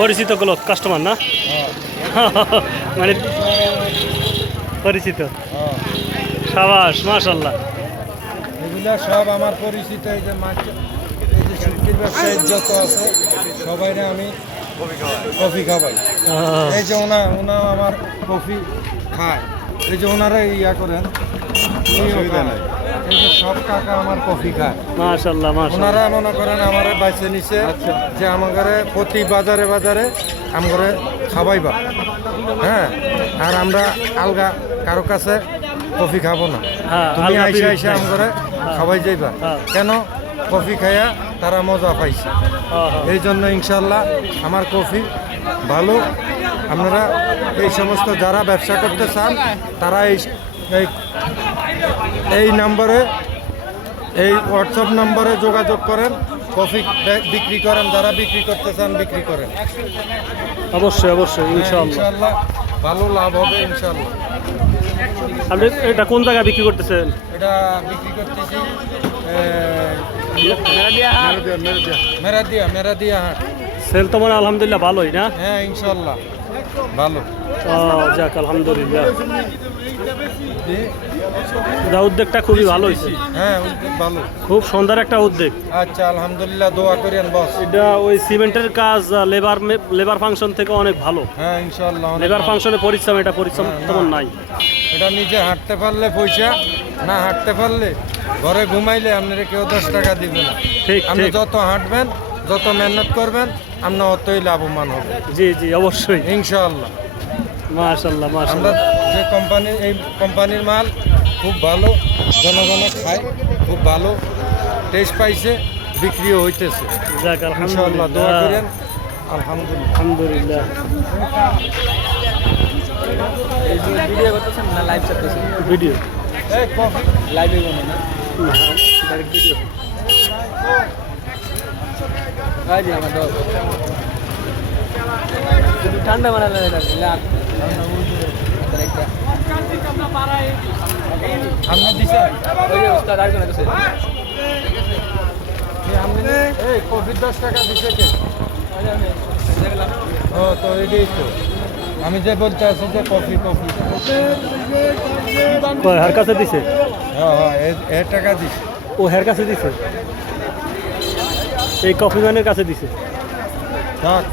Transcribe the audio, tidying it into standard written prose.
পরিচিত গুলো কাস্টমার না মানে পরিচিত সাবাস মাশাআল্লাহ এগুলা সব আমার পরিচিত এই যে মাছ এই যে শুটকির ব্যবসায়ী যত আছে সবাই আমি কফি খাওয়াই এই যে ওনা আমার কফি খায় এই যে ওনারা ইয়া করেন এই যে সব কাকা আমার কফি খায় মাশাআল্লাহ মাশাআল্লাহ ওনারা মনে করেন আমার বাইছে নিছে যে আমার ঘরে প্রতি বাজারে বাজারে আমার খাওয়াইবা হ্যাঁ আর আমরা আলগা কারো কাছে কফি খাবো না তুমি আইসা আইসা আমার ঘরে খাওয়াই যাইবা কেন কফি খাইয়া তারা মজা পাইছে এই জন্য ইনশাল্লাহ আমার কফি ভালো আপনারা এই সমস্ত যারা ব্যবসা করতে চান তারা এই নম্বরে এই হোয়াটসঅ্যাপ নম্বরে যোগাযোগ করেন কফি বিক্রি করেন যারা বিক্রি করতে চান বিক্রি করেন অবশ্যই অবশ্যই ইনশাআল্লাহ ভালো লাভ হবে ইনশাআল্লাহ আপনি এটা কোন জায়গায় বিক্রি করতেছেন এটা বিক্রি করতেছি মেরাদিয়া হাট সেল তো মানে আলহামদুলিল্লাহ ভালোই না হ্যাঁ ইনশাআল্লাহ ভালো যাক আলহামদুলিল্লাহ উদ্যোগটা খুবই ভালো হয়েছে হ্যাঁ উদ্যোগ ভালো খুব সুন্দর একটা উদ্যোগ আচ্ছা আলহামদুলিল্লাহ দোয়া করেন বস এটা ওই সিমেন্টের কাজ লেবার ফাংশন থেকে অনেক ভালো হ্যাঁ ইনশাআল্লাহ লেবার ফাংশনে পরিশ্রম এটা পরিশ্রম তেমন নাই এটা নিজে হাঁটতে পারলে পয়সা না হাঁটতে পারলে ঘরে ঘুমাইলে আপনারা কেউ 10 টাকা দিবে না ঠিক আপনি যত হাঁটবেন যত মেহনত করবেন আপনি অতই লাভবান হবেন জি জি অবশ্যই ইনশাআল্লাহ মাশাআল্লাহ আমরা মাশাআল্লাহ যে এই কোম্পানির মাল খুব ভালো জনগণ খায় খুব ভালো টেস্ট পাইছে বিক্রিও হইতেছে যাক ইনশাআল্লাহ দোয়া আলহামদুলিল্লাহ করেন আলহামদুলিল্লাহ আলহামদুলিল্লাহ ভিডিও করতেছেন না লাইভ করতেছেন ভিডিও এই কফি লাইভে বনে না ডাইরেক্ট ভিডিও ভাই জি আমার দাও ঠান্ডা বানালে এটা একটা আমরা দিছেন ওই যে উস্তাদ আর কোন আছে এই কফি 10 টাকা দিছে কে ও তো এটাই তো আমি যে বলতে আছি যে কফি হের কাছে দিছে হ্যাঁ হ্যাঁ এর টাকা দিছে ও হের কাছে দিছে এই কফি ম্যানের কাছে দিছে থাক